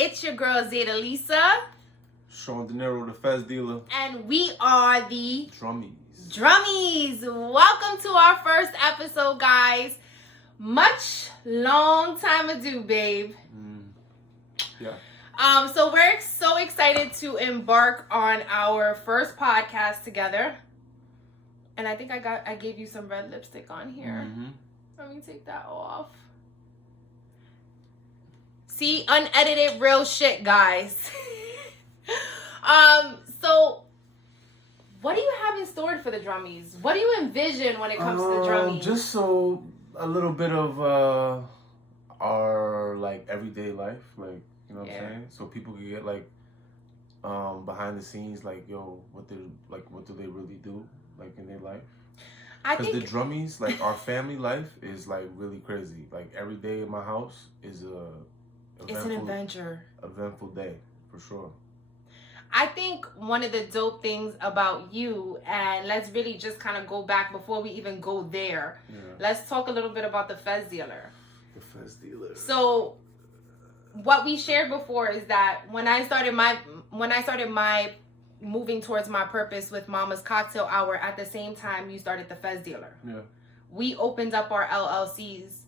It's your girl Zeta Lisa. Sean De Niro, the Fez dealer. And we are the Drummies. Welcome to our first episode, guys. Much long time ado, babe. Yeah. So we're so excited to embark on our first podcast together. And I think I gave you some red lipstick on here. Mm-hmm. Let me take that off. See, unedited real shit, guys. So what do you have in store for the Drummies? What do you envision when it comes to the Drummies? Just so a little bit of our like everyday life, like, you know what I'm saying? So people can get like behind the scenes, like, yo, what do they really do like in their life? Because the Drummies, like, our family life is like really crazy. Like, every day in my house is it's an adventure. Eventful day, for sure. I think one of the dope things about you, and let's really just kind of go back before we even go there. Yeah. Let's talk a little bit about the Fez dealer. The Fez dealer. So, what we shared before is that when I started my moving towards my purpose with Mama's Cocktail Hour, at the same time you started the Fez dealer. Yeah. We opened up our LLCs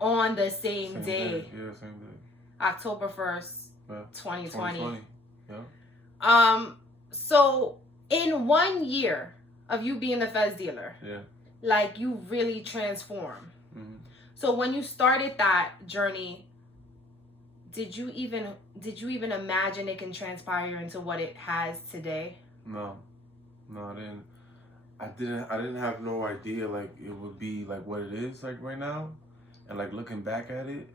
on the same day. Yeah, same day. October 1st, yeah. 2020. Yeah. So in 1 year of you being the Fez dealer, yeah, like, you really transformed. Mm-hmm. So when you started that journey, did you even imagine it can transpire into what it has today? No, I didn't have no idea like it would be like what it is like right now, and like looking back at it,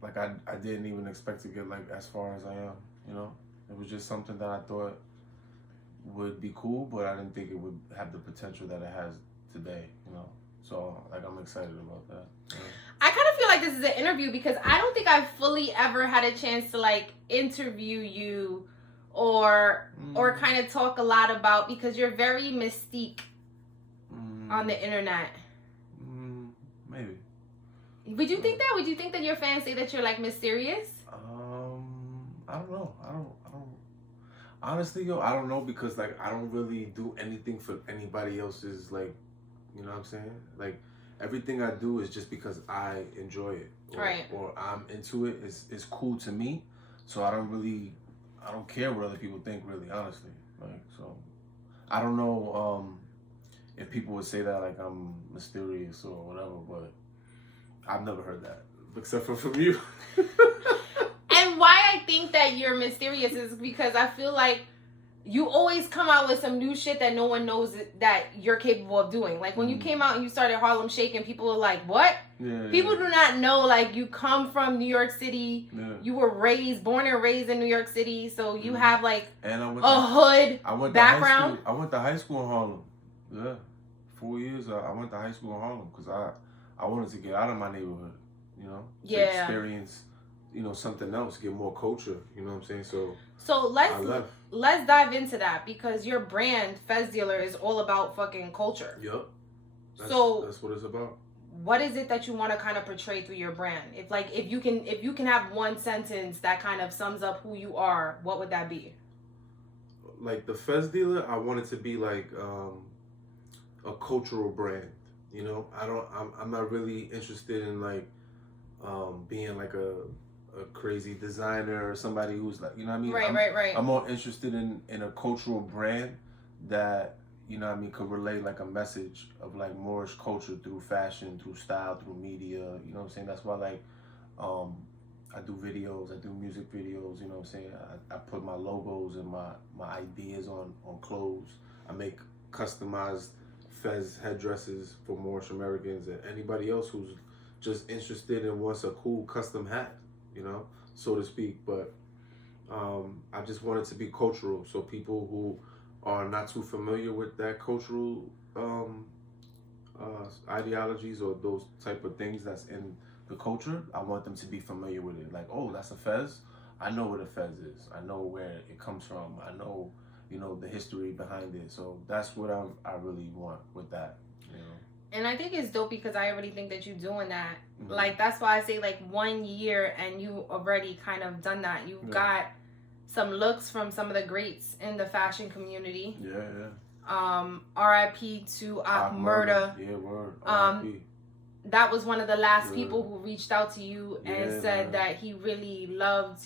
like I didn't even expect to get like as far as I am, you know. It was just something that I thought would be cool, but I didn't think it would have the potential that it has today, you know. So, like, I'm excited about that. Yeah. I kind of feel like this is an interview because I don't think I've fully ever had a chance to, like, interview you or kind of talk a lot about, because you're very mystique on the internet. Maybe. Would you think that? Would you think that your fans say that you're, like, mysterious? I don't know. I don't. Honestly, yo, I don't know, because like I don't really do anything for anybody else's, like, you know what I'm saying? Like, everything I do is just because I enjoy it, or I'm into it. It's cool to me, so I don't care what other people think, really, honestly. Like, so I don't know if people would say that like I'm mysterious or whatever, but I've never heard that except for from you. And why I think that you're mysterious is because I feel like you always come out with some new shit that no one knows that you're capable of doing. Like, when you came out and you started Harlem Shake, and people were like, what? Yeah, people do not know, like, you come from New York City. Yeah. You were born and raised in New York City, so you have, like, and hood background. I went to high school in Harlem. Yeah. 4 years I went to high school in Harlem because I wanted to get out of my neighborhood, you know? To experience, you know, something else, get more culture, you know what I'm saying? So let's dive into that, because your brand, Fez Dealer, is all about fucking culture. Yep. That's what it's about. What is it that you want to kind of portray through your brand? If you can have one sentence that kind of sums up who you are, what would that be? Like, the Fez Dealer, I want it to be like a cultural brand. You know, I'm not really interested in like being like a crazy designer or somebody who's like, you know what I mean? Right. I'm more interested in a cultural brand that, you know what I mean, could relay like a message of like Moorish culture through fashion, through style, through media, you know what I'm saying? That's why, like, I do videos, I do music videos, you know what I'm saying? I put my logos and my ideas on clothes. I make customized Fez headdresses for Moorish Americans and anybody else who's just interested and wants a cool custom hat, you know, so to speak. But I just want it to be cultural, so people who are not too familiar with that cultural ideologies or those type of things that's in the culture, I want them to be familiar with it. Like, oh, that's a Fez? I know what a Fez is. I know where it comes from. I know, you know, the history behind it. So that's what I really want with that, you know. And I think it's dope because I already think that you're doing that. Mm-hmm. Like, that's why I say, like, 1 year and you already kind of done that. You got some looks from some of the greats in the fashion community. R.I.P. to Murda. Yeah, word. R.I.P. That was one of the last people who reached out to you and said that he really loved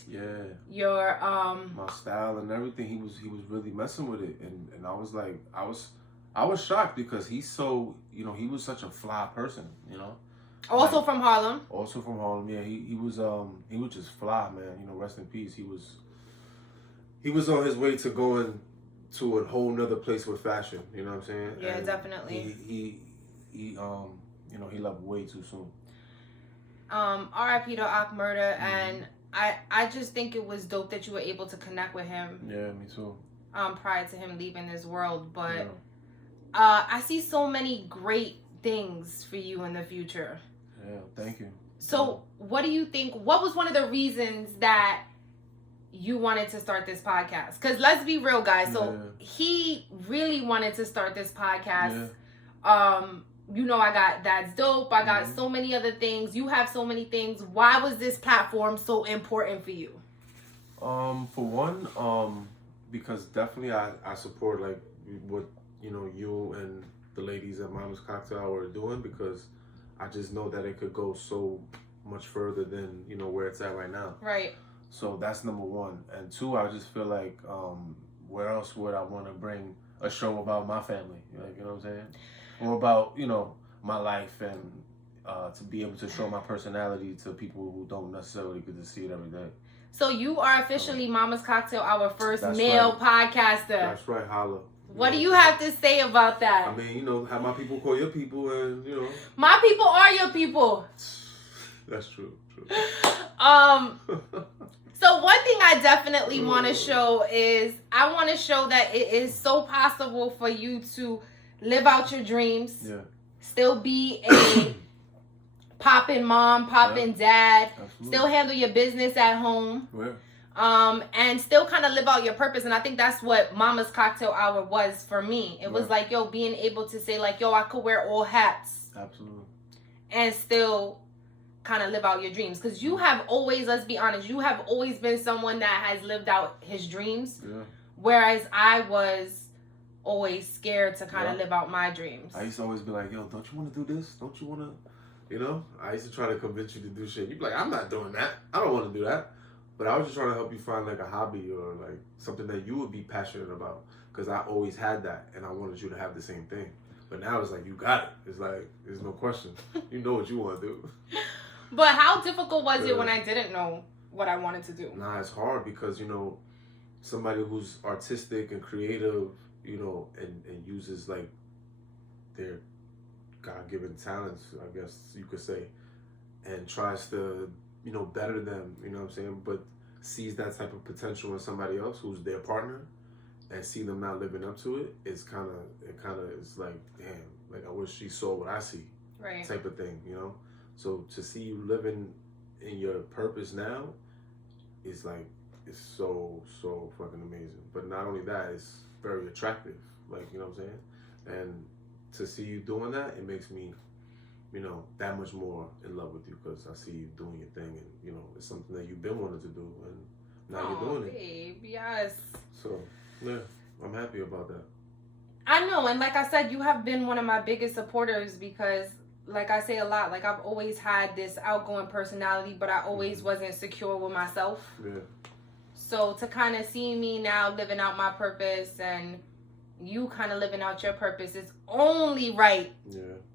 your my style and everything. He was really messing with it, and I was like, I was shocked because he's so, you know, he was such a fly person, you know. Also like, from Harlem. Also from Harlem, yeah. He was just fly, man. You know, rest in peace. He was on his way to going to a whole nother place with fashion. You know what I'm saying? Yeah, and definitely. He you know, he left way too soon. R.I.P. to Murda, and I just think it was dope that you were able to connect with him. Yeah, me too. Prior to him leaving this world, but I see so many great things for you in the future. Yeah, thank you. So, what do you think? What was one of the reasons that you wanted to start this podcast? Because let's be real, guys. So he really wanted to start this podcast. You know, I got That's Dope. I got so many other things. You have so many things. Why was this platform so important for you? For one, because definitely I support like what, you know, you and the ladies at Mama's Cocktail Hour are doing, because I just know that it could go so much further than, you know, where it's at right now. Right. So that's number one. And two, I just feel like where else would I want to bring a show about my family? Like, you know what I'm saying? Or about, you know, my life, and to be able to show my personality to people who don't necessarily get to see it every day. So you are officially Mama's Cocktail, our first male podcaster. That's right, holla. What do you have to say about that? I mean, you know, have my people call your people, and, you know. My people are your people. That's true. So one thing I definitely want to show is, I want to show that it is so possible for you to live out your dreams. Yeah. Still be a poppin' mom, poppin' dad. Absolutely. Still handle your business at home. Yeah. And still kind of live out your purpose. And I think that's what Mama's Cocktail Hour was for me. It was like, yo, being able to say like, yo, I could wear all hats. Absolutely. And still kind of live out your dreams. Because you have always, let's be honest, you have always been someone that has lived out his dreams. Yeah. Whereas I was always scared to kind of live out my dreams. I used to always be like, yo, don't you want to do this? Don't you want to, you know? I used to try to convince you to do shit. You'd be like, I'm not doing that. I don't want to do that. But I was just trying to help you find like a hobby or like something that you would be passionate about. Because I always had that, and I wanted you to have the same thing. But now it's like, you got it. It's like, there's no question. You know what you want to do. But how difficult was it when I didn't know what I wanted to do? Nah, it's hard because, you know, somebody who's artistic and creative, you know, and uses like their God-given talents, I guess you could say, and tries to, you know, better them, you know what I'm saying, but sees that type of potential in somebody else who's their partner, and see them not living up to it, it kind of is like, damn, like I wish she saw what I see, right? Type of thing, you know. So to see you living in your purpose now is like, it's so fucking amazing. But not only that, it's very attractive, like, you know what I'm saying. And to see you doing that, it makes me, you know, that much more in love with you, because I see you doing your thing, and, you know, it's something that you've been wanting to do, and now you're doing it. Babe, yes. So yeah, I'm happy about that. I know, and like I said, you have been one of my biggest supporters, because like I say a lot, like I've always had this outgoing personality, but I always wasn't secure with myself. Yeah. So to kind of see me now living out my purpose, and you kind of living out your purpose, is only right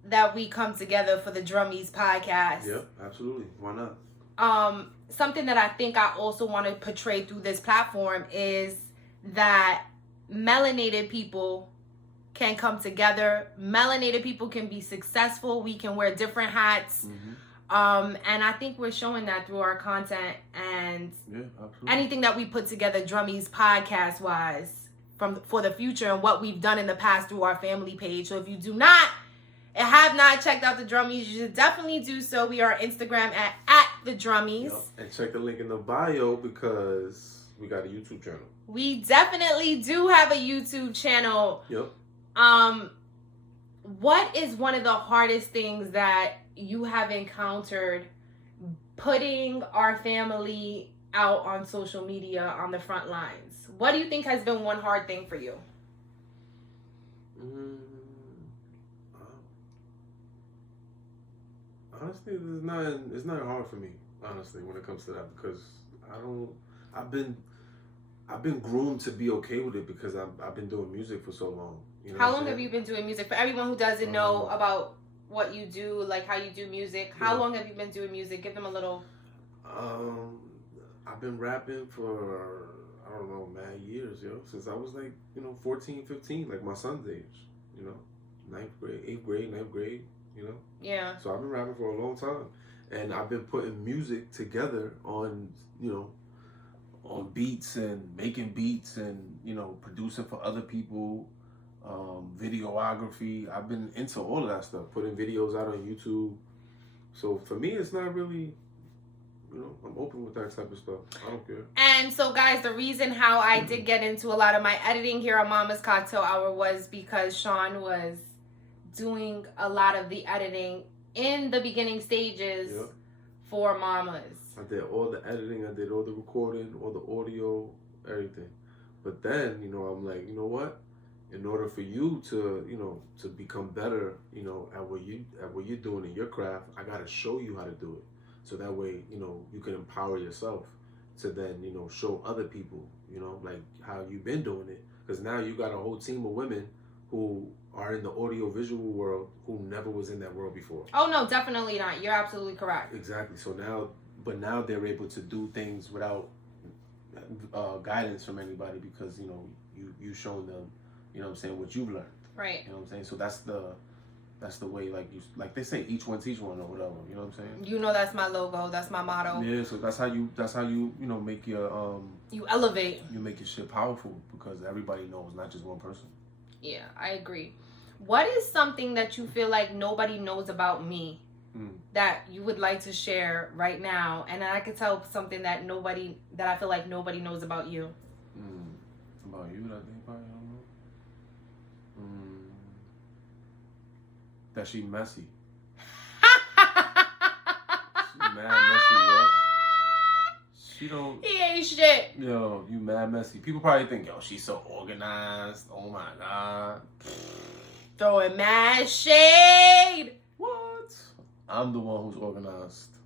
that we come together for the Drummies podcast. Yep, absolutely. Why not? Something that I think I also want to portray through this platform is that melanated people can come together. Melanated people can be successful. We can wear different hats. And I think we're showing that through our content, and anything that we put together Drummies podcast wise for the future, and what we've done in the past through our family page. So if you do not and have not checked out the Drummies, you should definitely do so. We are on Instagram at the Drummies. Yep. And check the link in the bio, because we got a YouTube channel. We definitely do have a YouTube channel. Yep. what is one of the hardest things that you have encountered putting our family out on social media on the front lines? What do you think has been one hard thing for you? Honestly, it's not hard for me, honestly, when it comes to that, because I've been groomed to be okay with it because I've been doing music for so long. You know how long have you been doing music? For everyone who doesn't know about what you do, like how you do music, how long have you been doing music? Give them a little. I've been rapping for, I don't know, man, years, since I was like, 14, 15, like my son's age, 9th grade, 8th grade, 9th grade, Yeah. So I've been rapping for a long time, and I've been putting music together on, on beats and making beats and, producing for other people, videography. I've been into all of that stuff. putting videos out on YouTube. So for me, it's not really, I'm open with that type of stuff. I don't care. And so, guys, the reason how I did get into a lot of my editing here on Mama's Cocktail Hour was because Sean was doing a lot of the editing in the beginning stages for Mama's. I did all the editing, I did all the recording, all the audio, everything. But then, I'm like, you know what? In order for you to, to become better, at what you're doing in your craft, I gotta show you how to do it. So that way, you can empower yourself to then, show other people, like how you've been doing it. Because now you got a whole team of women who are in the audio visual world who never was in that world before. Oh, no, definitely not. You're absolutely correct. Exactly. So now they're able to do things without guidance from anybody because, you shown them, what you've learned. Right. You know what I'm saying? So that's the way, like they say, each one teach one or whatever. You know what I'm saying? That's my logo. That's my motto. Yeah. So that's how you make your you elevate. You make your shit powerful because everybody knows, not just one person. Yeah, I agree. What is something that you feel like nobody knows about me that you would like to share right now? And I could tell something that I feel like nobody knows about you. About you, that they probably don't know. That she messy. She mad messy, yo. She don't. He ain't shit. Yo, you mad messy. People probably think, yo, she's so organized. Oh my God. Throwing mad shade. What? I'm the one who's organized.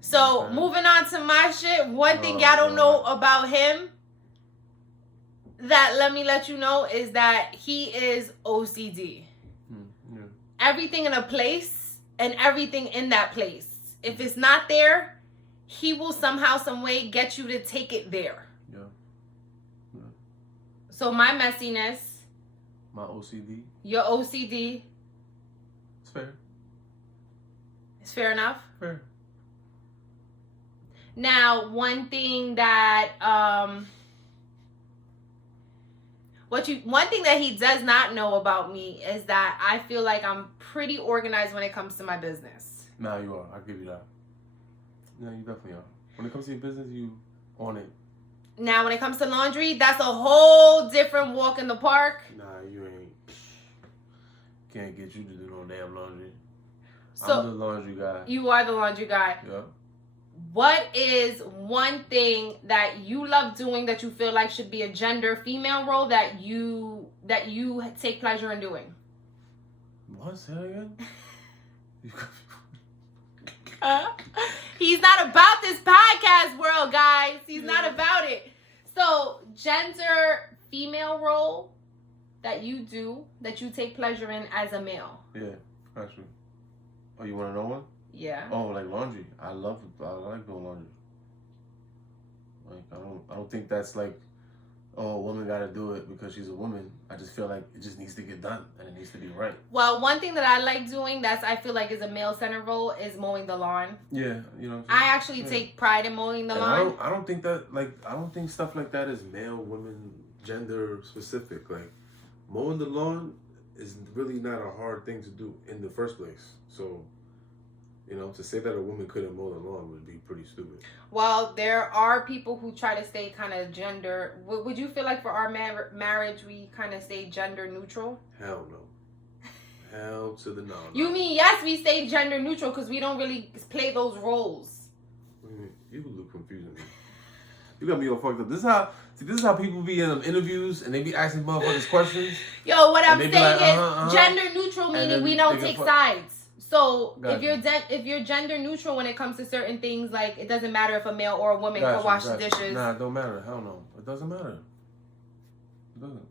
So, moving on to my shit. One thing y'all don't know about him that let me let you know is that he is OCD. Yeah. Everything in a place and everything in that place. If it's not there, he will somehow, some way get you to take it there. Yeah. So my messiness. My OCD. Your OCD. It's fair. It's fair enough? Fair. Now, one thing that one thing that he does not know about me is that I feel like I'm pretty organized when it comes to my business. Nah, you are. I'll give you that. Yeah, you definitely are. When it comes to your business, you on it. Now, when it comes to laundry, that's a whole different walk in the park. Nah, you ain't. Can't get you to do no damn laundry. So, I'm the laundry guy. You are the laundry guy. Yeah. What is one thing that you love doing that you feel like should be a gender female role that you take pleasure in doing? What? Say that again? He's not about this podcast world, guys. He's not about it. So, gender female role that you do, that you take pleasure in as a male. Yeah, actually. Oh, you want to know one? Yeah. Oh, like laundry. I like doing laundry. Like, I don't think that's like, oh, a woman got to do it because she's a woman. I just feel like it just needs to get done and it needs to be right. Well, one thing that I like doing I feel like is a male-centered role is mowing the lawn. Yeah, you know. I actually take pride in mowing the lawn. I don't think that, like, I don't think stuff like that is male, women, gender specific. Like, mowing the lawn is really not a hard thing to do in the first place. So, to say that a woman couldn't mow the lawn would be pretty stupid. Well, there are people who try to stay kind of gender. Would you feel like for our marriage we kind of stay gender neutral? Hell no. Hell to the no. You mean, yes, we say gender neutral because we don't really play those roles. You look confusing me. You got me all fucked up. This is how people be in them interviews and they be asking motherfuckers questions. Yo, what I'm saying like, is gender neutral, meaning we don't take sides. So Gotcha. if you're gender neutral when it comes to certain things, like it doesn't matter if a male or a woman can wash the dishes. Nah, it don't matter. Hell no. It doesn't matter. It doesn't.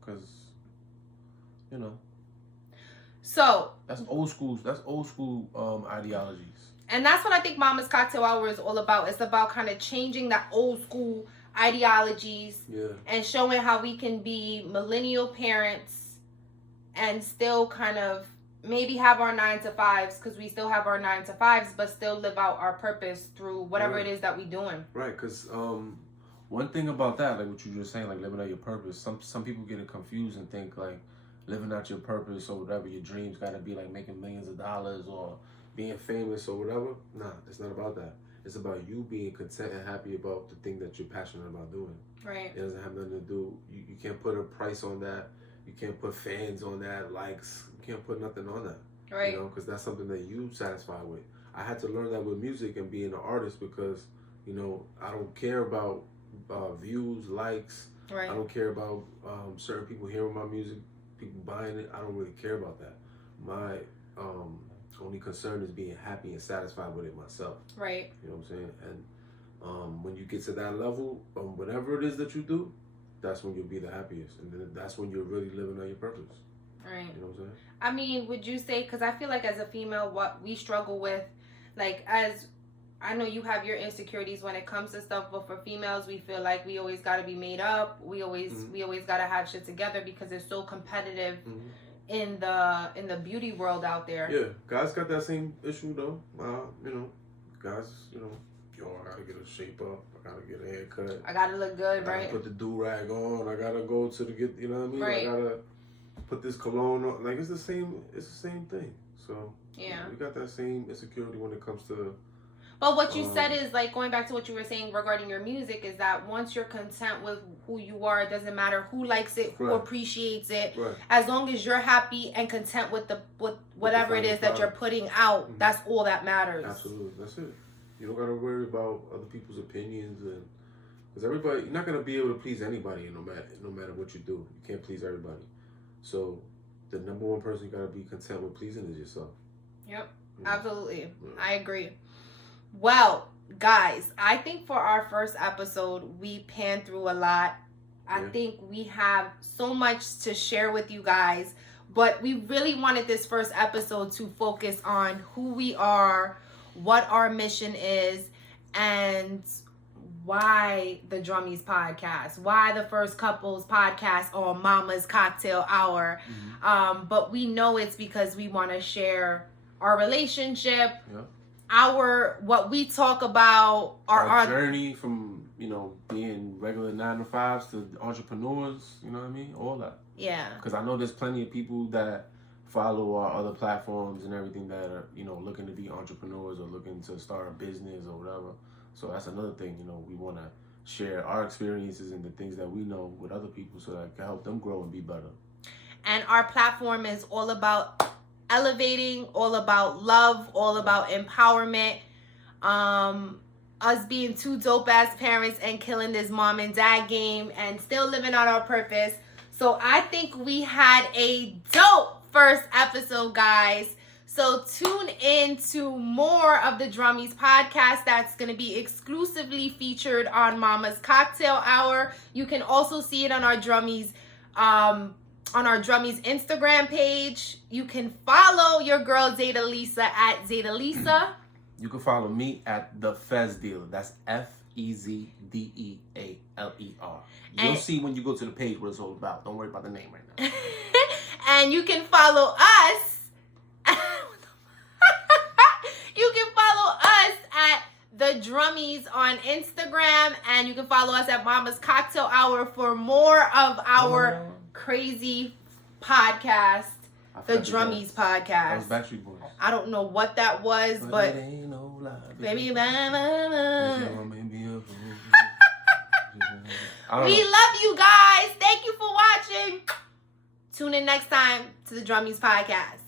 Because, you know. So. That's old school ideologies. And that's what I think Mama's Cocktail Hour is all about. It's about kind of changing that old school ideologies and showing how we can be millennial parents and still kind of maybe have our 9-to-5s because we still have our 9-to-5s, but still live out our purpose through whatever it is that we're doing. Right, because one thing about that, like what you were just saying, like living out your purpose, some people get it confused and think like living out your purpose or whatever, your dreams got to be like making millions of dollars or being famous or whatever. Nah, it's not about that. It's about you being content and happy about the thing that you're passionate about doing. Right. It doesn't have nothing to do, you can't put a price on that. You can't put fans on that, likes. You can't put nothing on that. Right. You know, because that's something that you satisfy with. I had to learn that with music and being an artist because, you know, I don't care about views, likes. Right. I don't care about certain people hearing my music, people buying it. I don't really care about that. My only concern is being happy and satisfied with it myself. Right. You know what I'm saying? And when you get to that level, whatever it is that you do, that's when you'll be the happiest. And then that's when you're really living on your purpose. Right. You know what I'm saying? I mean, would you say, because I feel like as a female, what we struggle with, like as, I know you have your insecurities when it comes to stuff, but for females, we feel like we always got to be made up. We always got to have shit together because it's so competitive in the beauty world out there. Yeah, guys got that same issue though. You know, guys, you know, yo, I gotta get a shape up. I gotta get a haircut. I gotta look good, right? I gotta put the do-rag on. I gotta go to you know what I mean? Right. I gotta put this cologne on. Like, it's the same thing. So, yeah. We got that same insecurity when it comes to... But what you said is, like, going back to what you were saying regarding your music, is that once you're content with who you are, it doesn't matter who likes it, who appreciates it. Right. As long as you're happy and content with whatever it is that you're putting out, that's all that matters. Absolutely. That's it. You don't got to worry about other people's opinions, and because everybody, you're not going to be able to please anybody no matter what you do. You can't please everybody. So the number one person you got to be content with pleasing is yourself. Yep. Absolutely. Yeah. I agree. Well, guys, I think for our first episode, we panned through a lot. I think we have so much to share with you guys, but we really wanted this first episode to focus on who we are, what our mission is, and why the Drummies podcast, why the First Couples podcast on Mama's Cocktail Hour. But we know it's because we want to share our relationship, what we talk about, our journey from, you know, being regular 9-to-5s to entrepreneurs, you know what I mean? All that. Yeah. Because I know there's plenty of people that follow our other platforms and everything that are, you know, looking to be entrepreneurs or looking to start a business or whatever. So that's another thing, you know, we want to share our experiences and the things that we know with other people so that it can help them grow and be better. And our platform is all about elevating, all about love, all about empowerment. Us being two dope ass parents and killing this mom and dad game and still living out our purpose. So I think we had a dope first episode, guys. So tune in to more of the Drummies podcast that's going to be exclusively featured on Mama's Cocktail Hour. You can also see it on our Drummies Instagram page. You can follow your girl Zeta Lisa at Zeta Lisa. You can follow me at The Fez Dealer. That's FEZDEALER. You'll see when you go to the page what it's all about. Don't worry about the name right now. And you can follow us. You can follow us at The Drummies on Instagram. And you can follow us at Mama's Cocktail Hour for more of our crazy podcast. The Drummies podcast. That was Backstreet Boys. I don't know what that was, but it ain't no lie, baby, we love you guys. Thank you for watching. Tune in next time to the Drummies podcast.